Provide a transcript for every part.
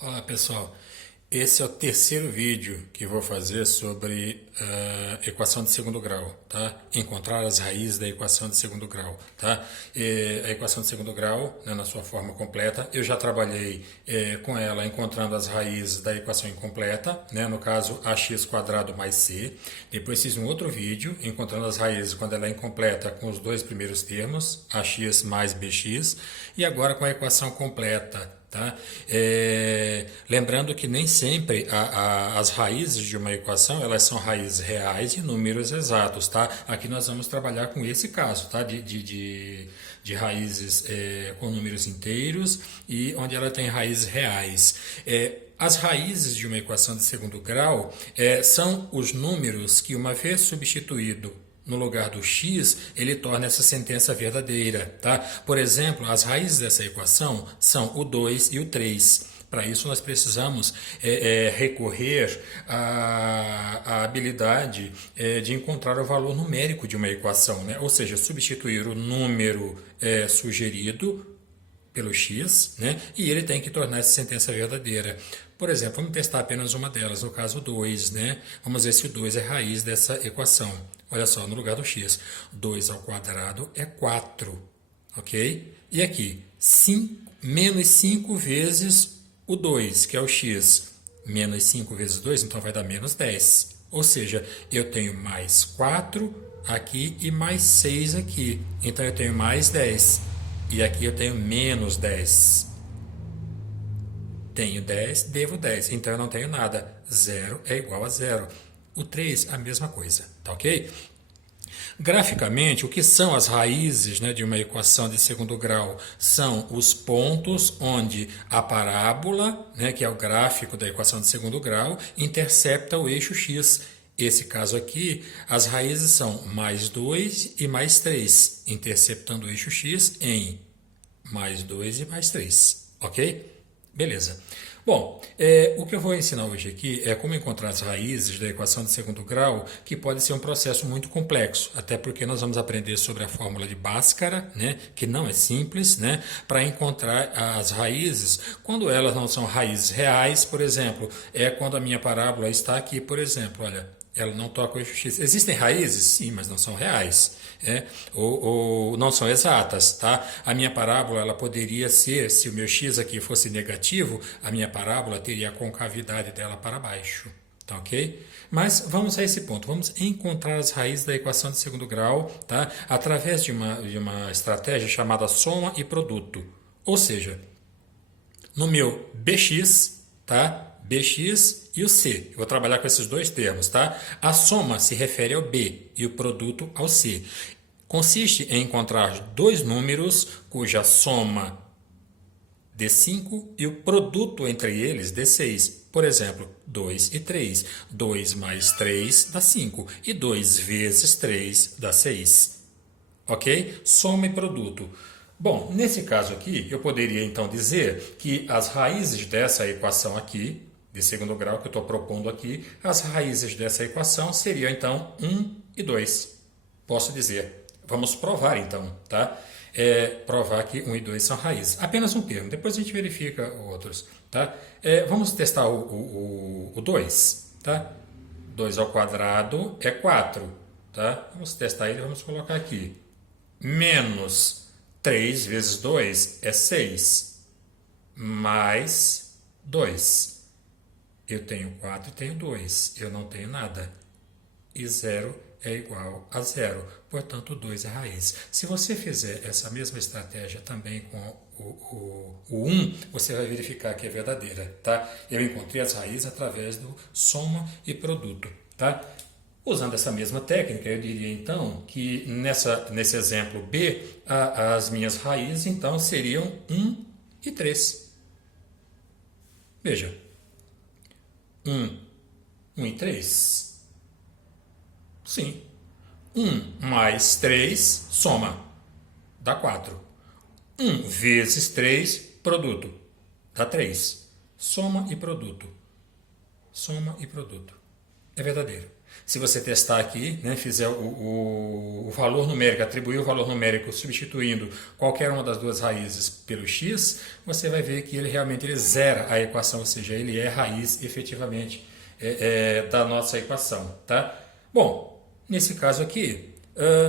Olá pessoal, esse é o terceiro vídeo que eu vou fazer sobre equação de segundo grau, tá? Encontrar as raízes da equação de segundo grau, tá? A equação de segundo grau, né, na sua forma completa, eu já trabalhei com ela encontrando as raízes da equação incompleta, né? No caso ax quadrado mais c. Depois fiz um outro vídeo encontrando as raízes quando ela é incompleta com os dois primeiros termos, ax mais bx, e agora com a equação completa. Tá? Lembrando que nem sempre as raízes de uma equação elas são raízes reais e números exatos. Tá? Aqui nós vamos trabalhar com esse caso, tá? de raízes com números inteiros e onde ela tem raízes reais. As raízes de uma equação de segundo grau são os números que, uma vez substituído no lugar do x, ele torna essa sentença verdadeira. Tá? Por exemplo, as raízes dessa equação são o 2 e o 3. Para isso, nós precisamos recorrer à habilidade de encontrar o valor numérico de uma equação, né? Ou seja, substituir o número sugerido pelo x, né? E ele tem que tornar essa sentença verdadeira. Por exemplo, vamos testar apenas uma delas, no caso 2, né? Vamos ver se o 2 é raiz dessa equação. Olha só, no lugar do x, 2 ao quadrado é 4, ok? E aqui, menos 5 vezes o 2, que é o x. Menos 5 vezes 2, então vai dar menos 10. Ou seja, eu tenho mais 4 aqui e mais 6 aqui. Então eu tenho mais 10. E aqui eu tenho menos 10. Tenho 10, devo 10. Então eu não tenho nada. 0 é igual a 0. O 3, a mesma coisa. Tá ok? Graficamente, o que são as raízes, né, de uma equação de segundo grau? São os pontos onde a parábola, né, que é o gráfico da equação de segundo grau, intercepta o eixo x. Esse caso aqui, as raízes são mais 2 e mais 3, interceptando o eixo x em mais 2 e mais 3, ok? Beleza. Bom, o que eu vou ensinar hoje aqui é como encontrar as raízes da equação de segundo grau, que pode ser um processo muito complexo, até porque nós vamos aprender sobre a fórmula de Bhaskara, né, que não é simples, né, para encontrar as raízes quando elas não são raízes reais. Por exemplo, quando a minha parábola está aqui, por exemplo, olha, ela não toca o eixo x. Existem raízes? Sim, mas não são reais. Ou não são exatas. Tá? A minha parábola ela poderia ser, se o meu x aqui fosse negativo, a minha parábola teria a concavidade dela para baixo. Tá ok? Mas vamos a esse ponto. Vamos encontrar as raízes da equação de segundo grau, tá? Através de uma estratégia chamada soma e produto. Ou seja, no meu bx, tá? Bx e o c. Eu vou trabalhar com esses dois termos, tá? A soma se refere ao b e o produto ao c. Consiste em encontrar dois números cuja soma dê 5 e o produto entre eles dê 6. Por exemplo, 2 e 3. 2 mais 3 dá 5 e 2 vezes 3 dá 6. Ok? Soma e produto. Bom, nesse caso aqui, eu poderia então dizer que as raízes dessa equação aqui, de segundo grau que eu estou propondo aqui, as raízes dessa equação seriam então 1 e 2. Posso dizer. Vamos provar então, tá? Provar que 1 e 2 são raízes. Apenas um termo, depois a gente verifica outros, tá? Vamos testar o 2, tá? 2 ao quadrado é 4, tá? Vamos testar ele, vamos colocar aqui. Menos 3 vezes 2 é 6, mais 2. Eu tenho 4 e tenho 2, eu não tenho nada. E 0 é igual a 0, portanto 2 é raiz. Se você fizer essa mesma estratégia também com o 1, você vai verificar que é verdadeira. Tá? Eu encontrei as raízes através do soma e produto. Tá? Usando essa mesma técnica, eu diria então que nesse exemplo B, as minhas raízes então seriam 1 e 3. Veja, 1 e 3. Sim. 1 mais 3, soma, dá 4. 1 vezes 3, produto, dá 3. Soma e produto. Soma e produto. É verdadeiro. Se você testar aqui, né, fizer o valor numérico, atribuir o valor numérico substituindo qualquer uma das duas raízes pelo x, você vai ver que ele zera a equação, ou seja, ele é raiz efetivamente da nossa equação. Tá? Bom, nesse caso aqui,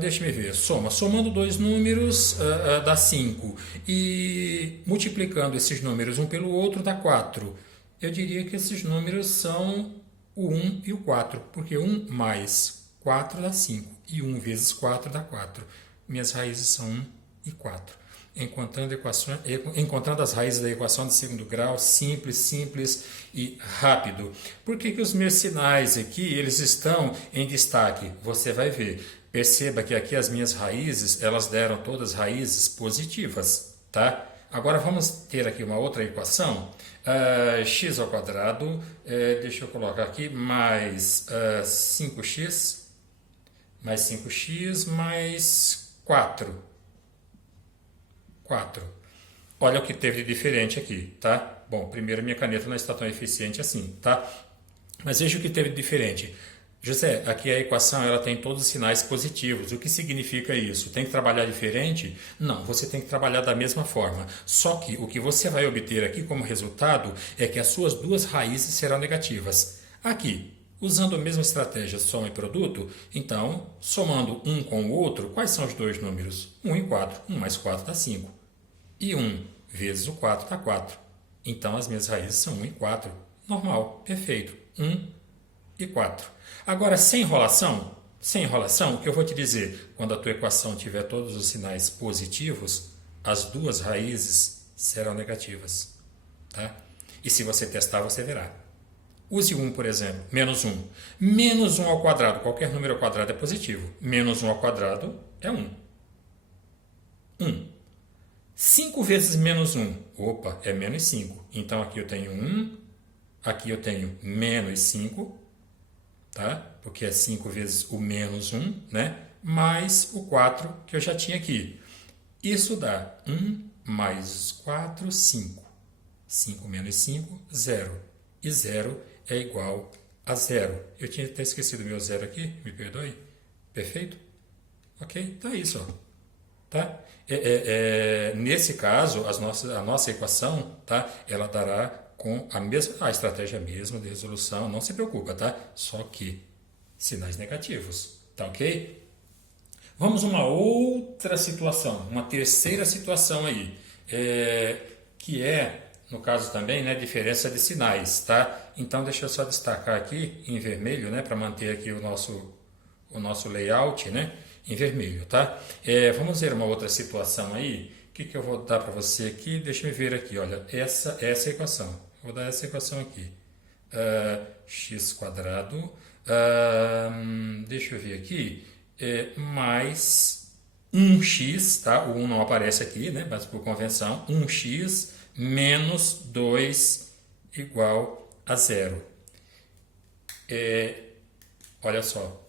deixa eu ver, somando dois números dá 5 e multiplicando esses números um pelo outro dá 4. Eu diria que esses números são o 1 e o 4, porque 1 mais 4 dá 5 e 1 vezes 4 dá 4. Minhas raízes são 1 e 4. Encontrando as raízes da equação de segundo grau, simples e rápido. Por que os meus sinais aqui eles estão em destaque? Você vai ver. Perceba que aqui as minhas raízes, elas deram todas raízes positivas, tá? Agora vamos ter aqui uma outra equação, x ao quadrado, deixa eu colocar aqui, mais 5x, mais 4. Olha o que teve de diferente aqui, tá? Bom, primeiro minha caneta não está tão eficiente assim, tá? Mas veja o que teve de diferente. José, aqui a equação ela tem todos os sinais positivos. O que significa isso? Tem que trabalhar diferente? Não, você tem que trabalhar da mesma forma. Só que o que você vai obter aqui como resultado é que as suas duas raízes serão negativas. Aqui, usando a mesma estratégia soma e produto, então, somando um com o outro, quais são os dois números? 1 e 4. 1 mais 4 dá 5. E 1 vezes o 4 dá 4. Então, as minhas raízes são 1 e 4. Normal, perfeito. 1 e 4. Agora, sem enrolação, o que eu vou te dizer? Quando a tua equação tiver todos os sinais positivos, as duas raízes serão negativas. Tá? E se você testar, você verá. Use 1, por exemplo, menos 1. Menos 1 ao quadrado, qualquer número ao quadrado é positivo. Menos 1 ao quadrado é 1. 1. 5 vezes menos 1, opa, é menos 5. Então aqui eu tenho 1, aqui eu tenho menos 5, tá? Porque é 5 vezes o menos 1, né? Mais o 4 que eu já tinha aqui. Isso dá 1 mais 4, 5. 5 menos 5, 0. E 0 é igual a 0. Eu tinha até esquecido o meu 0 aqui, me perdoe. Perfeito? Ok? Então é isso, ó. Tá? Nesse caso, a nossa equação, tá? Ela dará com a estratégia mesma de resolução, não se preocupa, tá? Só que sinais negativos, tá ok? Vamos a uma outra situação, uma terceira situação aí, que no caso também, né, diferença de sinais, tá? Então deixa eu só destacar aqui em vermelho, né, para manter aqui o nosso layout, né, em vermelho, tá? Vamos ver uma outra situação aí. O que eu vou dar para você aqui? Deixa eu ver aqui, olha, essa equação. Vou dar essa equação aqui. X quadrado, deixa eu ver aqui, mais 1x, tá? O 1 não aparece aqui, né? Mas por convenção, 1x menos 2 igual a 0. Olha só.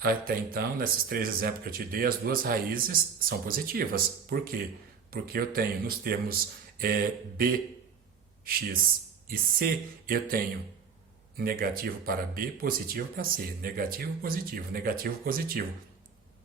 Até então, nesses três exemplos que eu te dei, as duas raízes são positivas. Por quê? Porque eu tenho, nos termos b, x e c, eu tenho negativo para b, positivo para c. Negativo, positivo, negativo, positivo.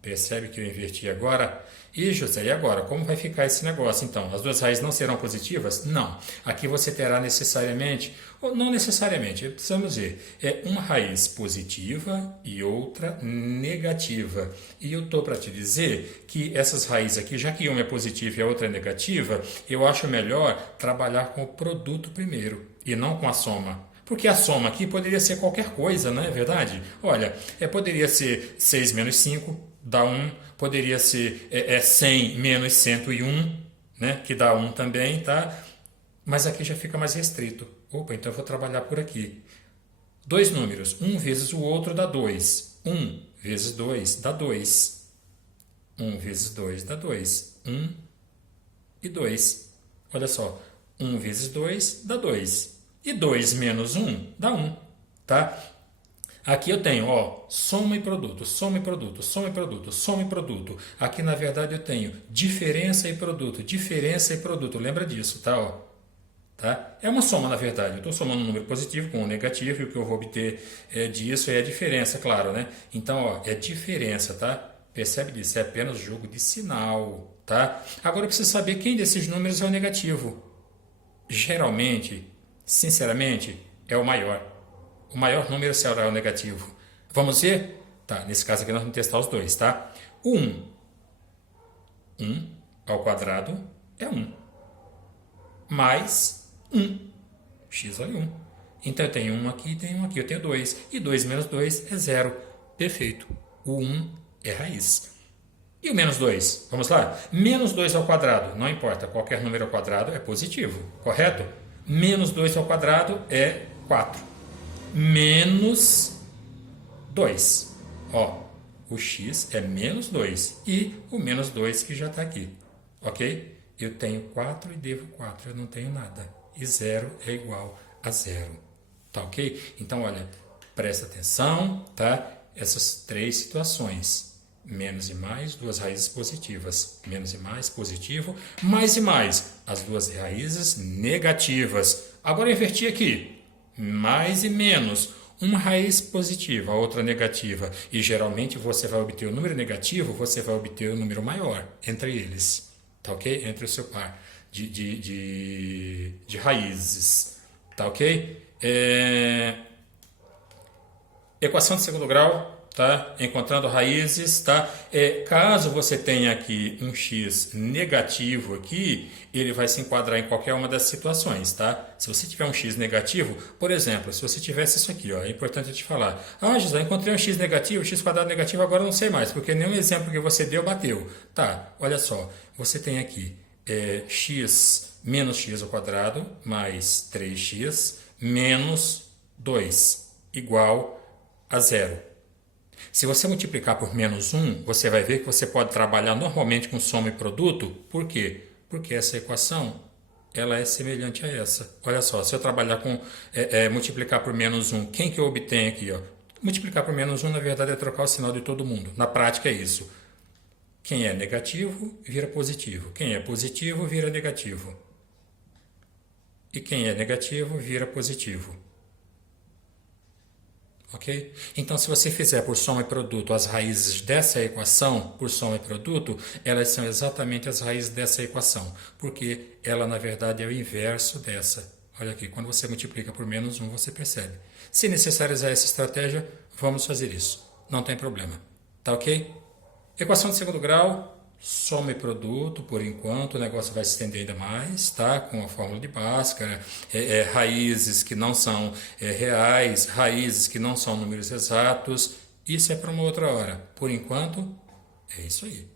Percebe que eu inverti agora? E José, e agora? Como vai ficar esse negócio então? As duas raízes não serão positivas? Não. Aqui você terá necessariamente, ou não necessariamente, precisamos ver, uma raiz positiva e outra negativa. E eu estou para te dizer que essas raízes aqui, já que uma é positiva e a outra é negativa, eu acho melhor trabalhar com o produto primeiro e não com a soma. Porque a soma aqui poderia ser qualquer coisa, não é verdade? Olha, poderia ser 6 menos 5, dá 1. Poderia ser 100 menos 101, né? Que dá 1 também, tá? Mas aqui já fica mais restrito. Opa, então eu vou trabalhar por aqui. Dois números, um vezes o outro dá 2. 1 vezes 2 dá 2. 1 vezes 2 dá 2. 1 e 2. Olha só, 1 vezes 2 dá 2. E 2 menos 1 dá 1, tá? Aqui eu tenho, ó, soma e produto, soma e produto, soma e produto, soma e produto. Aqui, na verdade, eu tenho diferença e produto, diferença e produto. Lembra disso, tá? Ó. Tá? É uma soma, na verdade. Eu estou somando um número positivo com um negativo e o que eu vou obter disso é a diferença, claro, né? Então, ó, é diferença, tá? Percebe disso? É apenas jogo de sinal, tá? Agora eu preciso saber quem desses números é o negativo. Geralmente, sinceramente, é o maior. O maior número será o negativo. Vamos ver? Tá, nesse caso aqui nós vamos testar os dois, tá? O 1 ao quadrado é 1. Mais 1. X vale 1. Então eu tenho 1 aqui e tenho 1 aqui. Eu tenho 2. E 2 menos 2 é 0. Perfeito. O 1 é raiz. E o menos 2? Vamos lá. Menos 2 ao quadrado. Não importa. Qualquer número ao quadrado é positivo. Correto? Menos 2 ao quadrado é 4. Menos 2. Ó, o x é menos 2. E o menos 2 que já está aqui. Ok? Eu tenho 4 e devo 4. Eu não tenho nada. E 0 é igual a 0. Tá ok? Então, olha, presta atenção, tá? Essas três situações. Menos e mais, duas raízes positivas. Menos e mais, positivo. Mais e mais, as duas raízes negativas. Agora eu inverti aqui. Mais e menos. Uma raiz positiva, a outra negativa. E geralmente você vai obter o número negativo, você vai obter o número maior entre eles. Tá ok? Entre o seu par de raízes. Tá ok? Equação de segundo grau, tá? Encontrando raízes, tá? Caso você tenha aqui um x negativo aqui, ele vai se enquadrar em qualquer uma das situações, tá? Se você tiver um x negativo, por exemplo, se você tivesse isso aqui, ó, é importante eu te falar. Ah, José, encontrei um x negativo, x quadrado negativo, agora eu não sei mais, porque nenhum exemplo que você deu bateu. Tá, olha só, você tem aqui x menos x ao quadrado mais 3x menos 2 igual a 0. Se você multiplicar por menos 1, você vai ver que você pode trabalhar normalmente com soma e produto. Por quê? Porque essa equação ela é semelhante a essa. Olha só, se eu trabalhar com multiplicar por menos 1, quem que eu obtenho aqui? Ó? Multiplicar por menos 1, na verdade, é trocar o sinal de todo mundo. Na prática é isso. Quem é negativo, vira positivo. Quem é positivo, vira negativo. E quem é negativo, vira positivo. Ok? Então, se você fizer por soma e produto as raízes dessa equação, por soma e produto, elas são exatamente as raízes dessa equação, porque ela, na verdade, é o inverso dessa. Olha aqui, quando você multiplica por menos 1, você percebe. Se necessário usar essa estratégia, vamos fazer isso. Não tem problema. Tá ok? Equação de segundo grau, soma e produto, por enquanto, o negócio vai se estender ainda mais, tá? Com a fórmula de Bhaskara, raízes que não são reais, raízes que não são números exatos, isso é para uma outra hora. Por enquanto, é isso aí.